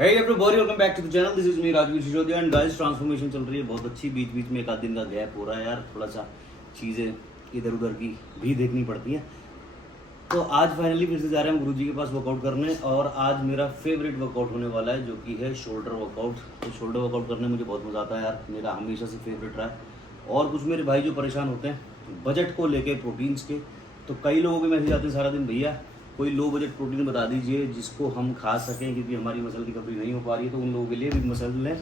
Hey everybody, welcome back to the channel. This is me Rajveer Sisodia and guys transformation चल रही है बहुत अच्छी. बीच बीच में एक आध दिन का गैप हो रहा है यार, थोड़ा सा चीज़ें इधर उधर की भी देखनी पड़ती हैं. तो आज फाइनली फिर से जा रहे हैं हम गुरुजी के पास वर्कआउट करने और आज मेरा फेवरेट वर्कआउट होने वाला है जो कि है शोल्डर वर्कआउट. तो शोल्डर वर्कआउट करने में मुझे बहुत मज़ा आता है यार, मेरा हमेशा से फेवरेट रहा है. और कुछ मेरे भाई जो परेशान होते हैं बजट को लेके प्रोटीन्स के, तो कई लोगों के मैसेज आते हैं सारा दिन, भैया कोई लो बजट प्रोटीन बता दीजिए जिसको हम खा सकें क्योंकि हमारी मसल रिकवरी नहीं हो पा रही है. तो उन लोगों के लिए भी मसल ने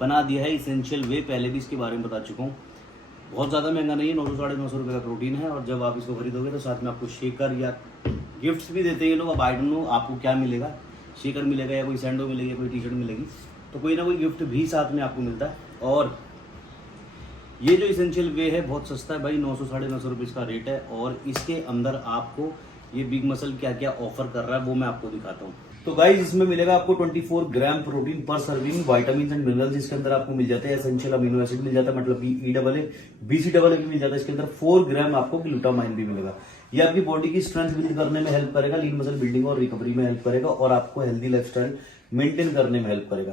बना दिया है इसेंशियल वे. पहले भी इसके बारे में बता चुका हूँ. बहुत ज़्यादा महंगा नहीं है, 900-950 रुपये का प्रोटीन है. और जब आप इसको खरीदोगे तो साथ में आपको शेकर या गिफ्ट्स भी देते हैं ये लोग. अब आई डोंट नो आपको क्या मिलेगा, शेकर मिलेगा या कोई सैंडो मिलेगी या कोई टी शर्ट मिलेगी, तो कोई ना कोई गिफ्ट भी साथ में आपको मिलता है. और ये जो इसेंशियल वे है बहुत सस्ता है भाई, 900-950 रुपये इसका रेट है. और इसके अंदर आपको ये बिग मसल क्या क्या ऑफर कर रहा है वो मैं आपको दिखाता हूँ. तो गाइस इसमें मिलेगा आपको 24 ग्राम प्रोटीन पर सर्विंग, विटामिन एंड मिनरल्स इसके अंदर आपको मिल जाते हैं, एसेंशियल अमीनो एसिड मिल जाता है, मतलब कि EAA, BCAA भी मिल जाता है. इसके अंदर 4 ग्राम आपको ग्लूटामाइन भी मिलेगा. ये आपकी बॉडी की स्ट्रेंथ बिल्ड करने में हेल्प करेगा, लीन मसल बिल्डिंग और रिकवरी में हेल्प करेगा और आपको हेल्दी लाइफस्टाइल मेंटेन करने में हेल्प करेगा.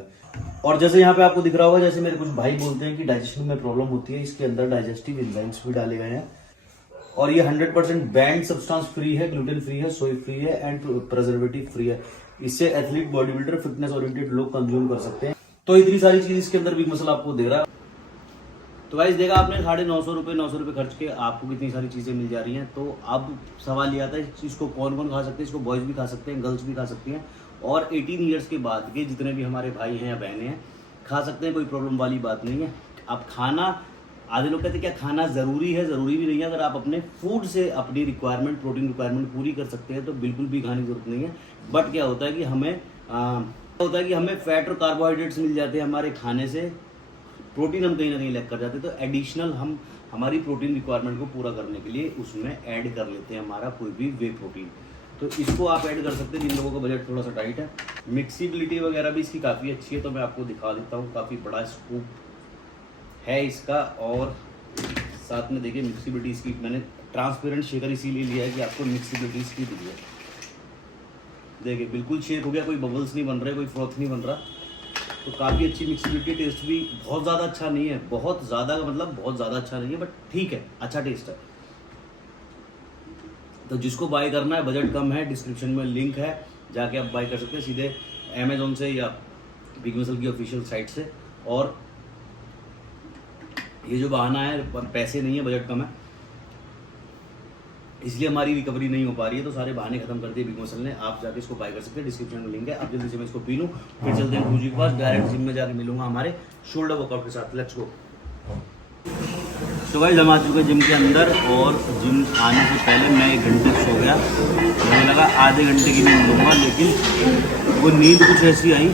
और जैसे यहाँ पे आपको दिख रहा होगा, जैसे मेरे कुछ भाई बोलते हैं कि डाइजेशन में प्रॉब्लम होती है, इसके अंदर डाइजेस्टिव एंजाइम्स भी डाले गए हैं. और ये 100% बैंड सब्सटेंस फ्री है, ग्लूटेन फ्री है, सोई फ्री है एंड प्रिजर्वेटिव फ्री है. इससे athlete, body builder, fitness oriented लोग कंज्यूम कर सकते हैं. तो इतनी सारी चीज इसके अंदर बिग मसल आपको दे रहा है. तो गाइस देखा आपने 950 रुपये खर्च के आपको कितनी सारी चीजें मिल जा रही हैं. तो अब सवाल ये आता है इसको कौन कौन खा सकते हैं. इसको बॉयज भी खा सकते हैं, गर्ल्स भी खा सकती हैं, और 18 ईयर्स के बाद के जितने भी हमारे भाई हैं या बहनें हैं खा सकते हैं. कोई प्रॉब्लम वाली बात नहीं है. अब खाना, आधे लोग कहते हैं क्या खाना ज़रूरी है, ज़रूरी भी नहीं है. अगर आप अपने फूड से अपनी रिक्वायरमेंट, प्रोटीन रिक्वायरमेंट पूरी कर सकते हैं तो बिल्कुल भी खाने की जरूरत नहीं है. बट क्या होता है कि हमें फैट और कार्बोहाइड्रेट्स मिल जाते हैं हमारे खाने से, प्रोटीन हम कहीं ना कहीं लैक कर जाते हैं. तो एडिशनल हम हमारी प्रोटीन रिक्वायरमेंट को पूरा करने के लिए उसमें ऐड कर लेते हैं हमारा कोई भी वे प्रोटीन. तो इसको आप ऐड कर सकते हैं जिन लोगों का बजट थोड़ा सा टाइट है. मिक्सिबिलिटी वगैरह भी इसकी काफ़ी अच्छी है, तो मैं आपको दिखा देता हूँ. काफ़ी बड़ा स्कूप है इसका. और साथ में देखिए मिक्सिबिलिटी इसकी, मैंने ट्रांसपेरेंट शेकर इसीलिए लिया है कि आपको मिक्सिबिलिटी इसकी दी है. देखिए बिल्कुल शेक हो गया, कोई बबल्स नहीं बन रहे, कोई फ्रॉथ नहीं बन रहा. तो काफ़ी अच्छी मिक्सिबिलिटी. टेस्ट भी बहुत ज़्यादा अच्छा नहीं है, बहुत ज़्यादा का मतलब बहुत ज़्यादा अच्छा नहीं है, बट ठीक है, अच्छा टेस्ट है. तो जिसको बाय करना है, बजट कम है, डिस्क्रिप्शन में लिंक है, जाके आप बाय कर सकते हैं सीधे अमेजोन से या बिग मसल की ऑफिशियल साइट से. और ये जो बहाना है पैसे नहीं है, बजट कम है, इसलिए हमारी रिकवरी नहीं हो पा रही है, तो सारे बहाने खत्म कर दिए बिग मसल ने. आप जाके इसको बाय कर सकते हैं, डिस्क्रिप्शन में लिंक है. अब जल्दी से मैं इसको पी लूँ, फिर चलते हैं गुरुजी के पास. डायरेक्ट जिम में जाके मिलूंगा हमारे शोल्डर वर्कआउट के साथ. Let's go. तो गाइस हम आ चुके हैं जिम के अंदर, और जिम आने से पहले मैं 1 घंटे सो गया. मुझे लगा आधे घंटे की नींद लूँगा, लेकिन वो नींद कुछ ऐसी आई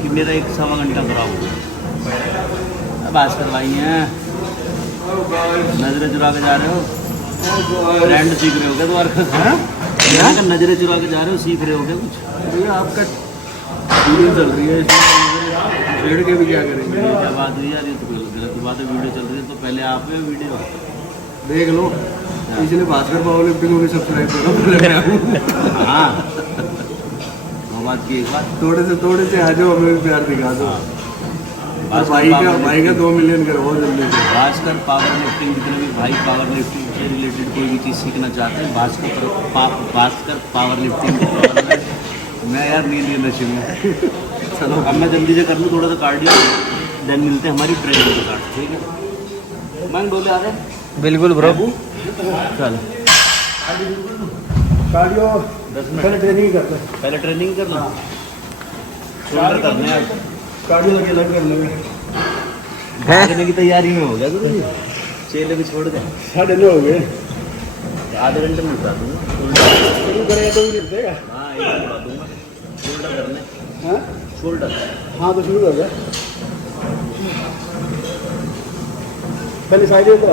कि मेरा 1-1.25 घंटा खराब हो गया. बात करवाई हैं, नजरें चुरा के जा रहे हो, ट्रेंड सीख रहे हो क्या दोबारा? यहाँ का नजरें चुरा के जा रहे हो, सीख रहे हो क्या कुछ? भैया आपका वीडियो चल रही है, छेड़ के भी क्या करेंगे? क्या बात हुई यार, ये तो गलत बात है. वीडियो चल रही है तो पहले आप वीडियो देख लो. इसलिए भास्कर पावर लिफ्टिंग को भी सब्सक्राइब करो. हाँ बात की एक बात, थोड़े से आ जाओ, हमें भी प्यार दिखा दो. भाई का 2 मिलियन करो जल्दी से. भास्कर पावर लिफ्टिंग, जितने भी भाई पावर लिफ्टिंग से रिलेटेड कोई भी चीज़ सीखना चाहते हैं, भास्कर पावर लिफ्टिंग. मैं यार नींद के नशे में. चलो अब मैं जल्दी से कर लूँ थोड़ा सा कार्डियो, देन मिलते हैं हमारी ट्रेनिंग के साथ. ठीक है मैं बोले आ रहे. बिल्कुल ब्रो. चल कार्डियो 10 मिनट पहले ट्रेनिंग करते हैं. पहले ट्रेनिंग कर लो, शोल्डर करने हैं. कार्डियो लगे अलग कर लेंगे. भागने की तैयारी में हो गया तो चेले भी छोड़ दे. 9:30 हो गए. आधे घंटे में उठा दूँगा. शुरू करेगा तो भी देगा. हाँ एक उठा दूँगा शोल्डर करने. हाँ शोल्डर हाँ तो शुरू कर दे. पहले साइड में तो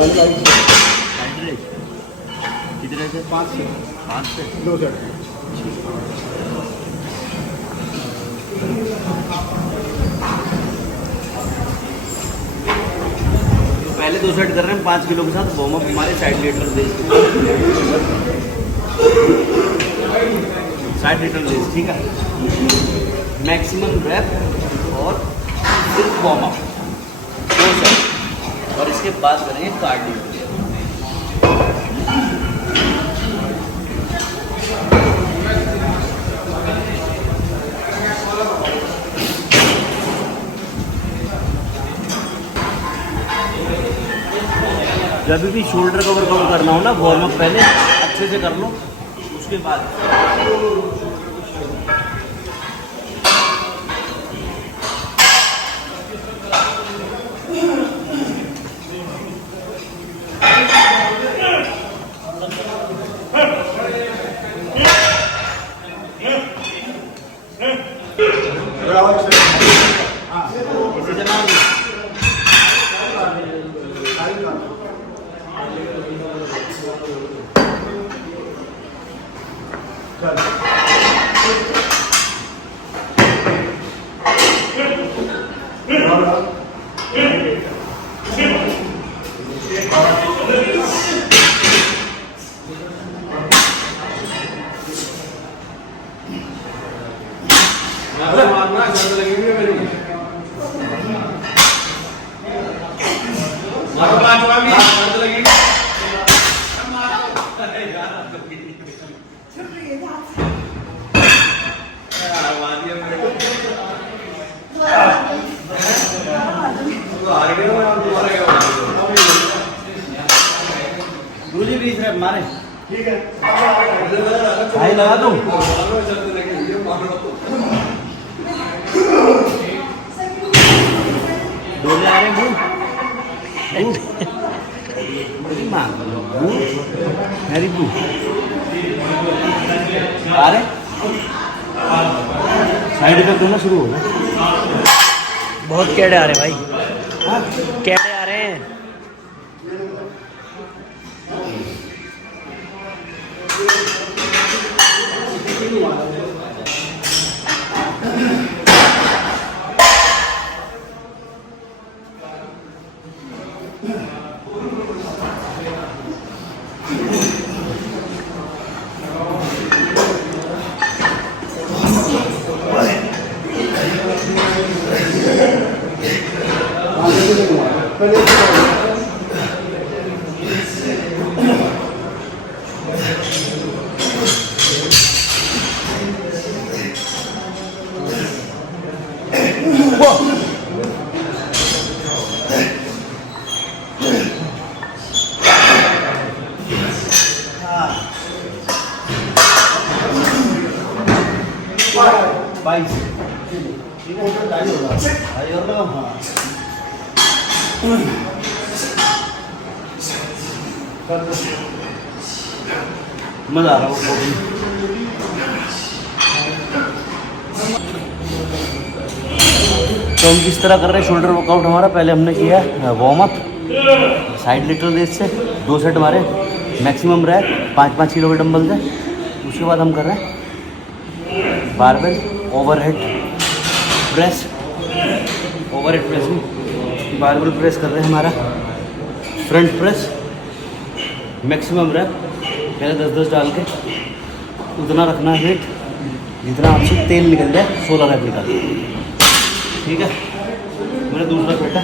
कितने से? 5 से 2 सेट. पहले 2 सेट कर रहे हैं 5 किलो के साथ. वार्म अप हमारे साइड लेटर दे, साइड लेटर दे. ठीक है मैक्सिमम रैप और सिर्फ वार्म अप 2 सेट, और इसके बाद करेंगे कार्डियो। जब भी शोल्डर का वर्कआउट करना हो ना, वार्म अप पहले अच्छे से कर लो, उसके बाद इसे जमा दूसरी बीच रैप मारे, ठीक है भाई लगा दूं। डोले आ रहे वेरी गुड आ रहे, साइड इफेक्ट होना शुरू हो गया। बहुत कैडे आ रहे भाई, कैडे आ रहे हैं। मजा आ रहा है। तो हम किस तरह कर रहे हैं शोल्डर वर्कआउट हमारा, पहले हमने किया warm up side lateral raise से 2 सेट मारे, मैक्सिमम रैप 5-5 किलो के डंबल से। उसके बाद हम कर रहे हैं barbell overhead press, overhead press में बारबेल प्रेस कर रहे हैं हमारा फ्रंट प्रेस, मैक्सिमम रैप पहले 10-10 डाल के उतना रखना है वेट जितना आपसे तेल निकल जाए, 16 रैप निकाल, ठीक है। मेरा दूसरा सेट है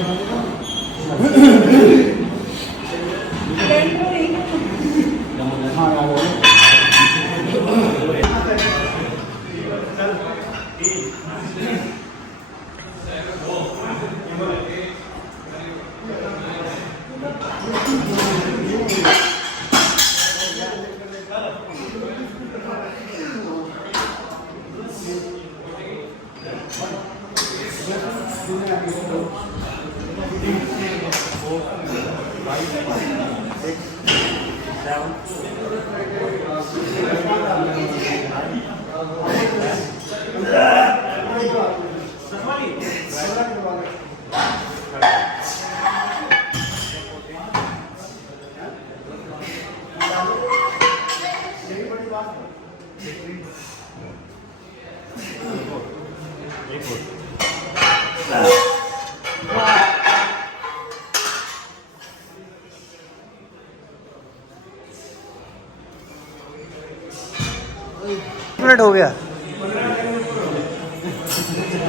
मिनट हो गया।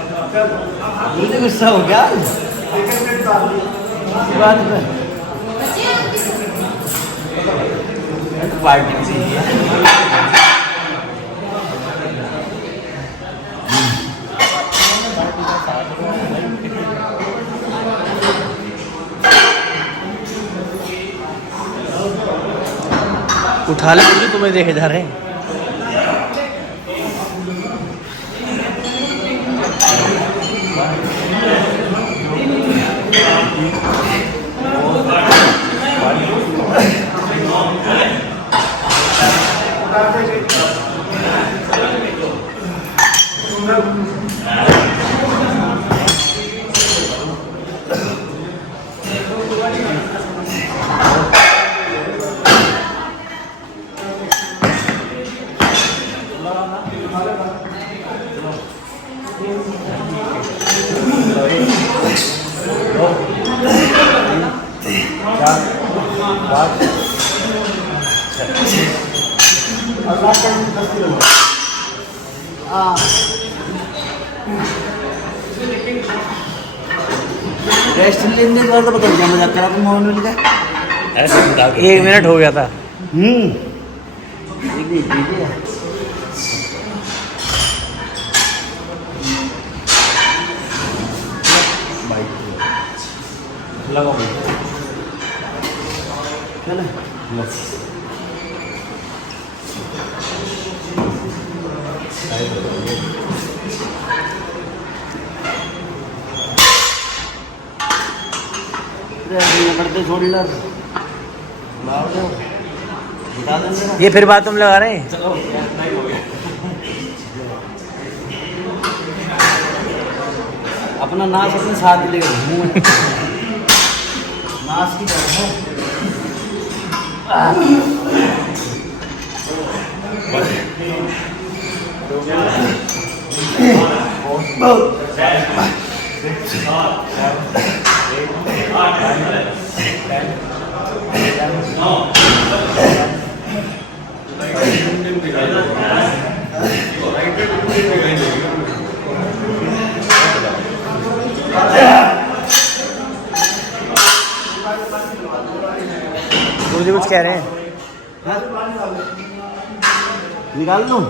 मुझे गुस्सा हो गया बात पे पार्टी चाहिए। उठा ले मुझे, तुम्हें देखे जा रहे हैं। रेस्ट लेने का तो पता क्या मजाक करा तुम मोहन मिल गया। 1 मिनट हो गया था। एक मिनट दीजिए। लगाओ चलो करते छोड़ ला बता देना। ये फिर बात तुम लगा रहे हैं। अपना नाश अपने साथ लेकर घूमो नाश की तरह मुझे कुछ कह रहे हैं। निकाल लूं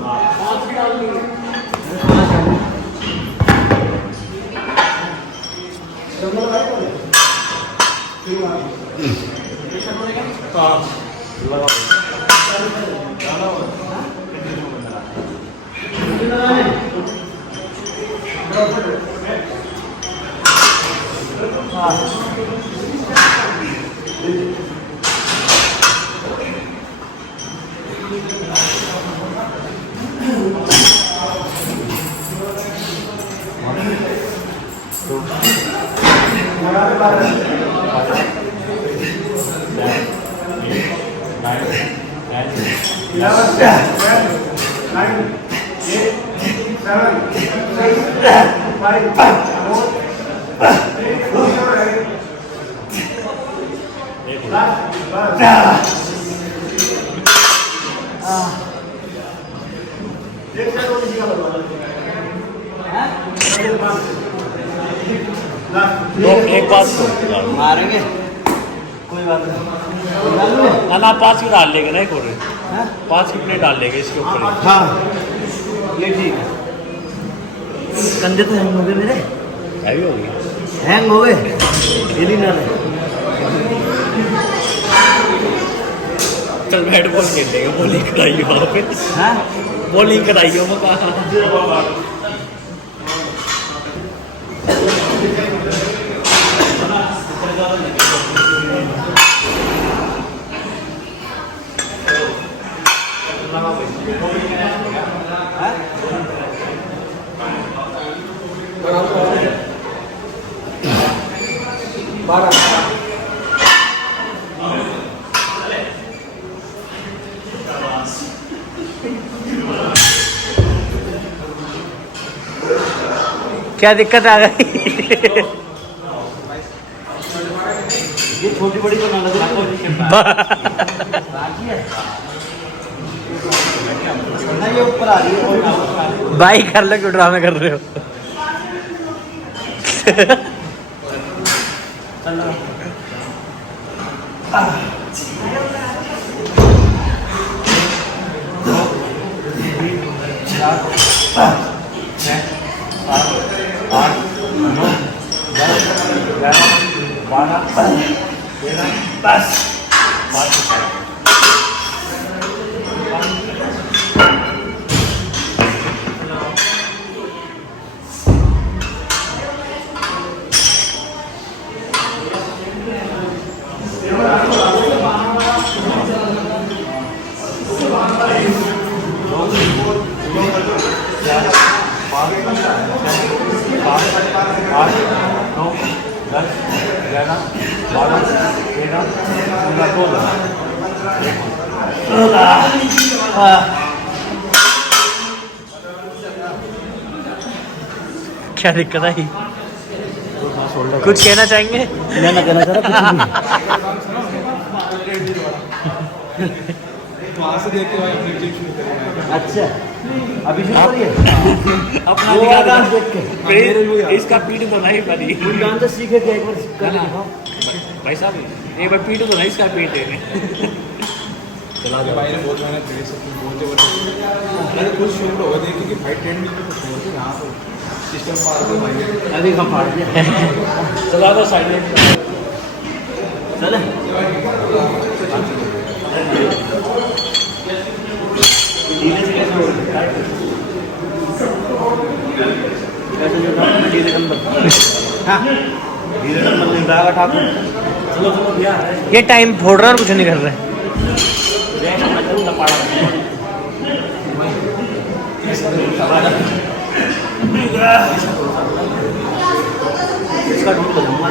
एक बात तो मारेंगे कोई बात नहीं। ना 5 की डाल लेंगे ना एक और हाँ? 5 की प्लेट डाल लेंगे इसके ऊपर। हाँ ये ठीक है। कंधे तो हैंग हो गए मेरे, हैवी हो गई। हैंग हो गए हिली ना रहे। चल बैट बॉल खेल लेंगे, बॉलिंग कराइए वहाँ पे। हाँ बॉलिंग कराइए वो कहा। क्या दिक्कत आ गई? ये छोटी बड़ी तो ना लगे ना, ये ऊपर आ रही है। भाई कर लो, क्यों ड्रामे कर रहे हो? क्या दिक्कत आई? कुछ कहना चाहेंगे? मैं ना कहना चाह रहा वहाँ से देख के भाई अपनी जिम शुरू करेंगे। अच्छा अभी शुरू करिए अपना वो दिखा डांस देख के दो। इसका पीठ तो नहीं बनी। वो डांस तो सीखे थे एक बार कर दिखाओ भाई साहब एक बार पीठ तो नहीं, इसका पीठ है। चला के भाई ने बहुत मैंने ट्रेन से बोलते बोलते मैंने खुद शुरू होगा देखी कि भाई ट्रेन में कुछ बोलते यहाँ तो सिस्टम पार हो भाई अभी हम फाड़ दिया चला दो साइड में। चले धीरे से कैसे हो रहा है कैसे जो था मैं धीरे डंबल हाँ धीरे डंबल नहीं रहा ठाकुर चलो चलो भैया ये टाइम फोड़ रहा है और कुछ नहीं कर रहा है। इसका ढूंढ लूंगा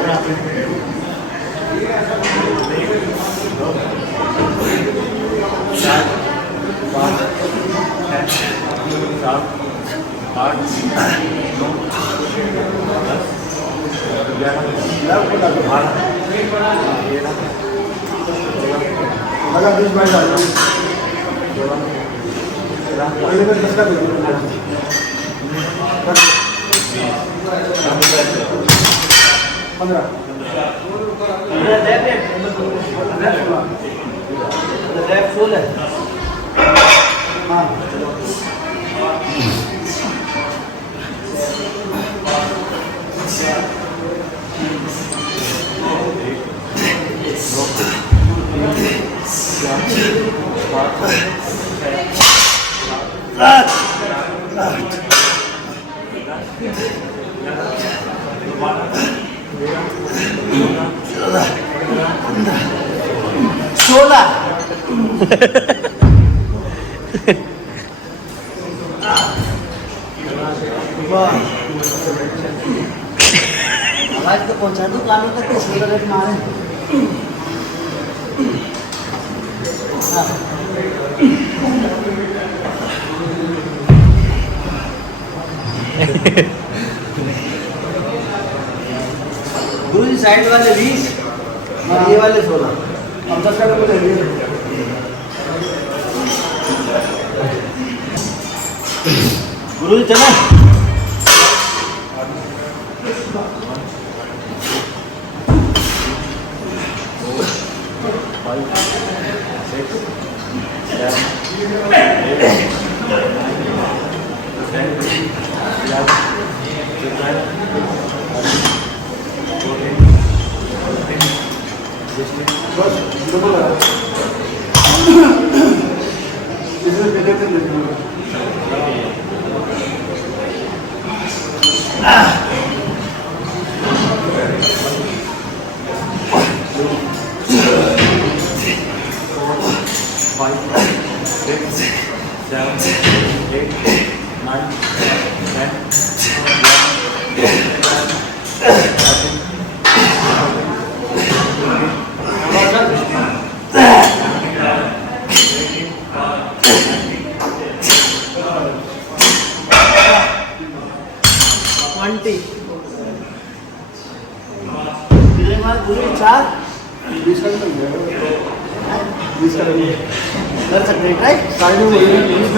आवाज तो पहुंचा दो कानों तक के सिगरेट मारे दूसरी साइड वाले 20 और ये वाले 16 अब 10 का ले लिए गुरु जी चलो कर सकते हैं राइट साइड में वही 20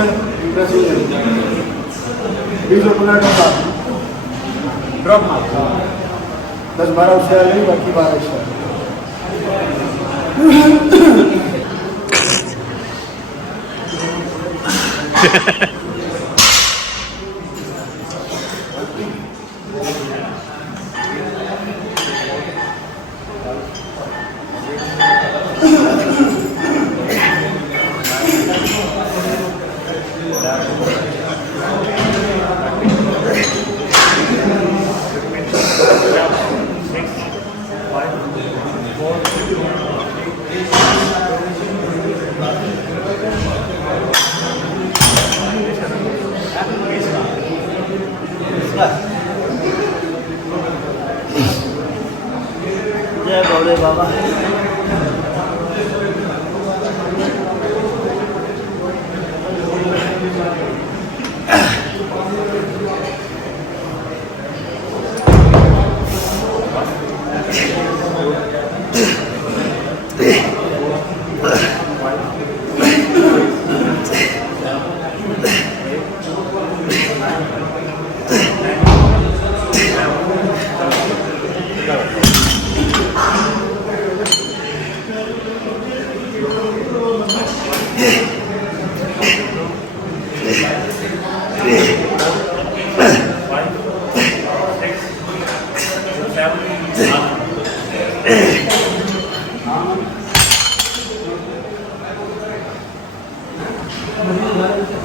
ड्रॉप मार 10-12 उससे आ गई, बाकी 12 इससे आ गई। जय भोले बाबा।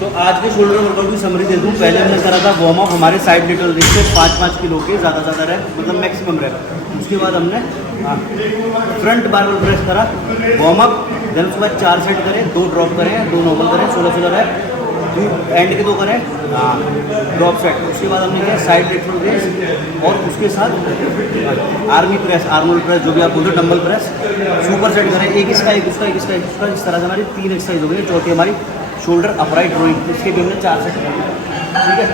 तो आज के शोल्डर वर्कआउट की समरी दे दूँ। पहले हमने करा था वार्म अप हमारे साइड लेटरल रेंज से 5-5 किलो के ज़्यादा रैप, मतलब मैक्सिमम रैप। उसके बाद हमने फ्रंट बारबेल प्रेस करा वार्म अप, देन उसके बाद 4 सेट करें, 2 ड्रॉप करें, 2 नॉर्मल करें, 16 रैप, एंड के 2 करें ड्रॉप सेट। उसके बाद हमने किया साइड लेटरल रेंज और उसके साथ आर्मी प्रेस, आर्मोल प्रेस, जो भी आप बोलते हो, डंबल प्रेस, सुपर सेट करें। एक इसका, एक उसका, एक इसका, एक उसका। इस तरह से हमारी 3 एक्सरसाइज हो गई। चौथी हमारी शोल्डर अपराइट रोइंग, इसके भी हमने 4 सेट किए। ठीक है।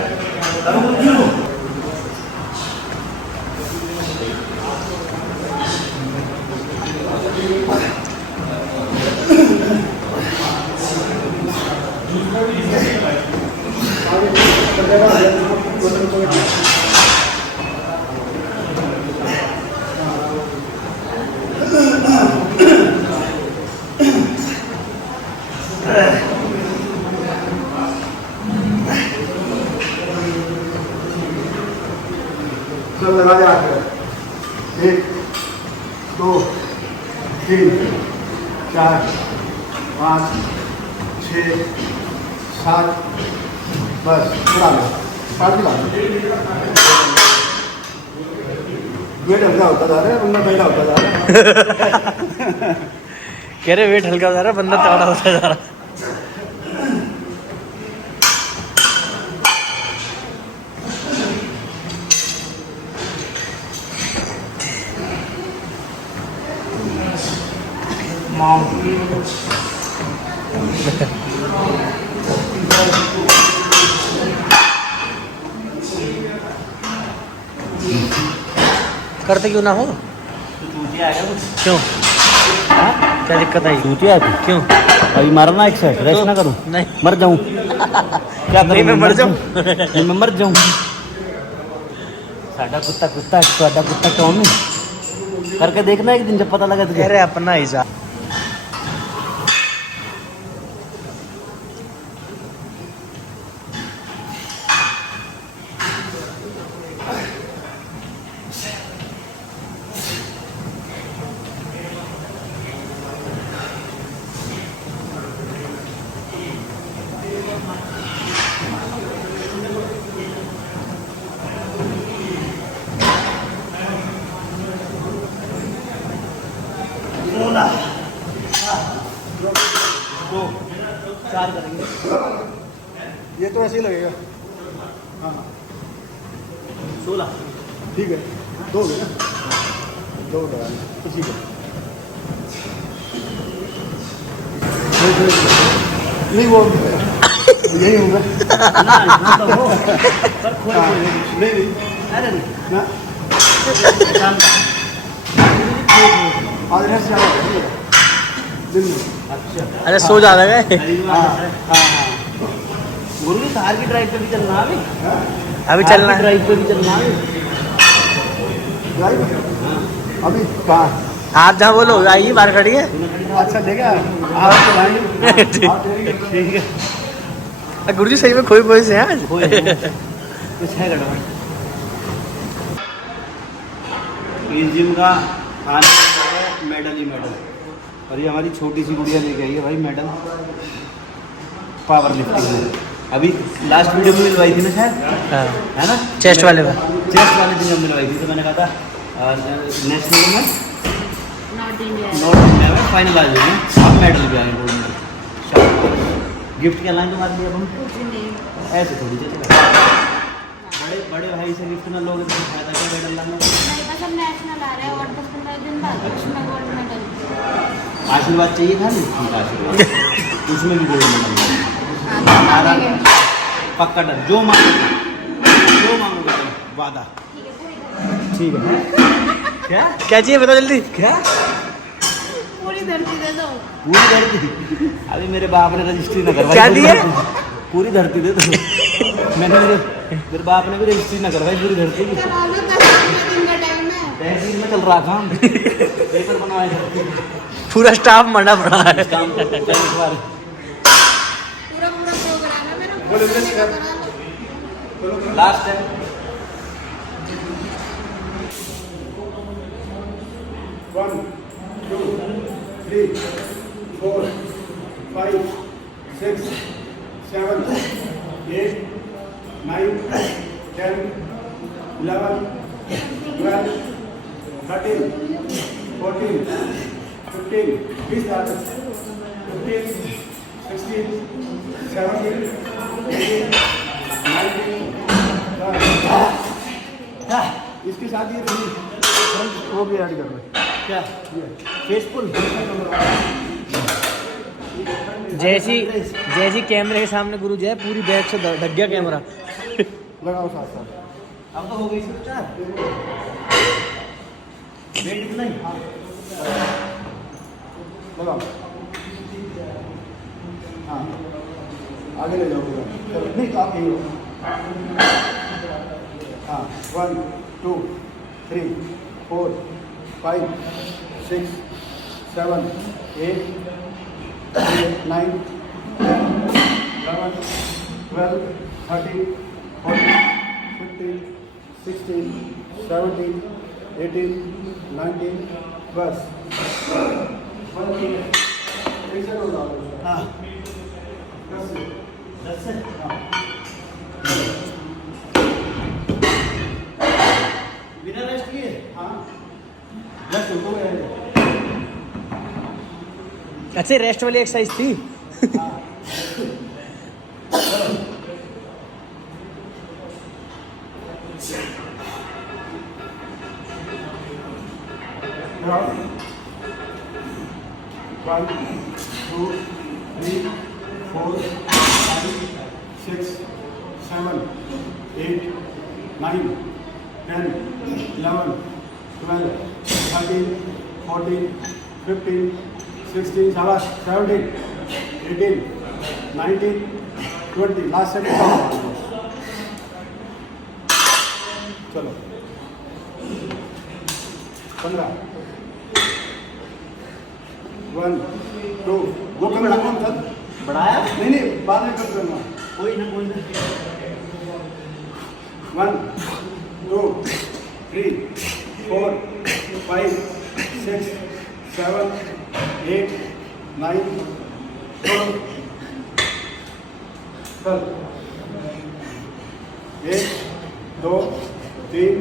सब लगा दे आगे। 1 2 3 4 5 6 7, बस थोड़ा लो, 7 ला लो। वेट हल्का होता जा रहा है, बंदा पहला होता जा रहा है। कह रहे वेट हल्का हो जा रहा है, बंदा तगड़ा होता जा रहा है। करते क्यों ना हो? क्यों? क्या दिक्कत आई? चूतिया थी क्यों? अभी मारना एक सेट, रेस्ट तो- ना करूं, नहीं। मर जाऊं। क्या करूं? नहीं, मैं मर जाऊं। नहीं, मैं मर जाऊं। साडा कुत्ता कुत्ता, साडा कुत्ता कौन है? करके देखना एक दिन, जब पता लगा तुझे। अरे अपना ही जा। ये तो ऐसे ही लगेगा। हाँ 16 ठीक है, 2 हो गए ना, 2 लगा लो, तो ठीक है। नहीं वो यही होगा। ना इतना तो हो, पर खोल हाँ, खोल। नहीं अरे नहीं, ना, शाम का। आज रेस्ट ज़्यादा है दिन में। अच्छा, अरे सो जा रहा है। हाँ हाँ गुरु जी थार की ड्राइव पे भी चलना है अभी। अभी थार चलना की है। ड्राइव पे भी चलना है। अभी कहाँ आप जहाँ बोलो आइए बाहर खड़ी है। अच्छा देखा आप चलाएंगे ठीक है गुरुजी सही में खोई खोई से हैं आज। कुछ है गड़बड़। इस जिम का खाने में मेडल ही मेडल, और ये हमारी छोटी सी गुड़िया लेके आई है भाई मेडल पावर लिफ्टिंग में। अभी लास्ट वीडियो में मिलवाई थी ना शायद, हाँ। है ना, चेस्ट वाले में। चेस्ट वाले दिन जब मिलवाई थी तो मैंने कहा था नेशनल में नॉट इंडिया नॉर्थ इंडिया में फाइनल आ जाएंगे, आप मेडल भी आएंगे गोल्ड मेडल। गिफ्ट क्या लाएं तुम्हारे लिए अब हम? कुछ नहीं। ऐसे थोड़ी चलेगा, बड़े बड़े भाई से गिफ्ट ना लोगे तो फायदा क्या मेडल लाने में? नहीं बस अब नेशनल आ रहा है और 10-15 दिन बाद उसमें गोल्ड मेडल। आशीर्वाद चाहिए था नहीं, ठीक आशीर्वाद उसमें भी गोल्ड मेडल हाँ तो मांगेंगे। पक्का डर, जो मांगोगे वादा। ठीक है क्या क्या चाहिए बताओ जल्दी। क्या पूरी धरती दे दो। पूरी धरती? अभी मेरे बाप ने रजिस्ट्री ना करवाई। क्या दिए? पूरी धरती दे दो। मैंने मेरे बाप ने भी रजिस्ट्री ना करवाई पूरी धरती की। चलो 10 दिन का टाइम है। तहसील में चल रहा काम, पेपर बनवाए थे। पूरा स्टाफ मरना पड़ा है। काम को पूरा प्रोग्राम है मेरा। करा लो। लास्ट है। One two three four five six seven eight nine 10 11 12 13 14 15 20 15 16 17 18 19 इसके साथ ये वो भी ऐड कर लो। क्या फेसफुल? जैसी कैमरे के सामने गुरु जी है पूरी बैग से ढक गया कैमरा। लगाओ साथ साथ। अब तो हो गई सब चार। वेट इतना ही। लगाओ। हाँ आगे ले जाओ पूरा। चलो नहीं तो आप यही हो। हाँ 1 2 3 4 5 6 7 8 9 10 11 12 13 14 15 16 17 18 19 बस हाँ 10 से हाँ बिना रेस्ट किए? हाँ 10 हो गए। अच्छा रेस्ट वाली एक्सरसाइज थी। One, 2, 3, 4, 5, 6, 7, 8, 9, 10, 11, 12, 13, 14, 15, 16, 17, 18, 19, 20. Last set. चलो 15. 1 2 वो कैमरा कौन था? बढ़ाया? नहीं बाद में कट करना। कोई ना 1 2 3 4 5 6 7 8 9 10 1 2 3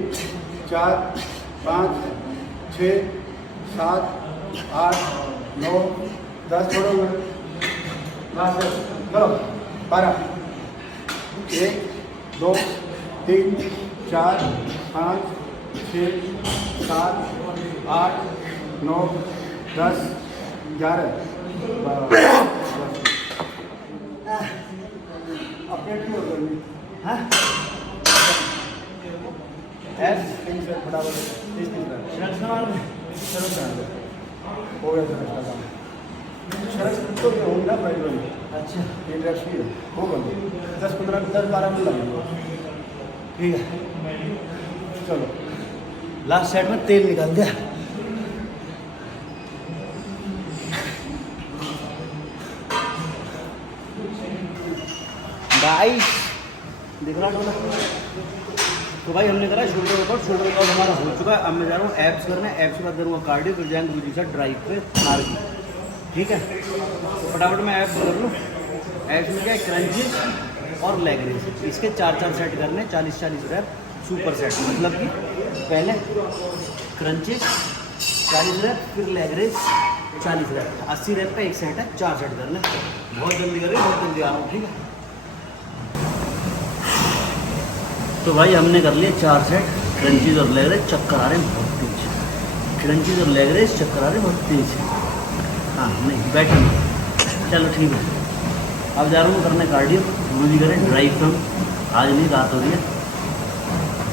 4 5 6 7 8 9 10 छोड़ो चलो 12 1 2 3 4 5 6 7 8 9 10 11 अपडेट क्यों हो गई? हाँ फटाफट शर्ट संभाल में। हो गया सर इसका काम। शरद तो ये होगी ना प्राइस वाली। अच्छा ये ड्रेस की है होगा 10-15 10-12 मिनट लगेंगे। ठीक है चलो लास्ट सेट में तेल निकाल दिया। गाइस दिख रहा डोला। तो भाई हमने करा शोल्डर वर्कआउट हमारा हो चुका है। अब मैं जा रहा हूँ एब्स करना है, एब्स के बाद करूँगा कार्डियो, फिर जाएंगे दूसरी साइड ड्राइव पे आरजी। ठीक है, तो फटाफट मैं एब्स कर लूँ। एब्स में क्या है, क्रंचेस और लेग रेस, इसके 4-4 सेट करने, 40-40 रैप सुपर सेट। मतलब कि पहले क्रंचेस 40 रैप, फिर लेग रेस 40 रैप, 80 रैप का एक सेट है, 4 सेट करने। बहुत जल्दी करें, बहुत जल्दी आ रहा हूँ। ठीक है, तो भाई हमने कर लिए 4 सेट क्रंचीज और लेग रेस। चक्कर आ रहे हैं बहुत तेज, क्रंचीज और लेग रेस चक्कर आ रहे हैं बहुत तेज। हाँ नहीं बैठे नहीं, चलो ठीक है। अब जा रहा हूँ करने कार्डियो, वो भी करें ड्राइव कम। आज नहीं, रात हो रही है,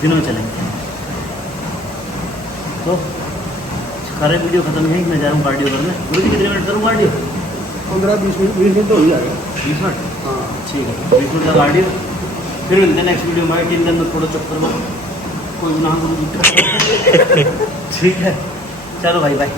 दिन में चलेंगे। तो सारे वीडियो खत्म है, मैं जा रहा हूँ कार्डियो करने। गुरु जी कितने मिनट करूँ कार्डियो? 15-20 मिनट तो हो जाएगा। 20 मिनट? हाँ ठीक है, 20 मिनट का कार्डियो, फिर मिलते हैं नेक्स्ट वीडियो में। 3 दिन में थोड़ा चक्कर में कोई गुनाह गुरु जी। ठीक है, चलो भाई बाय।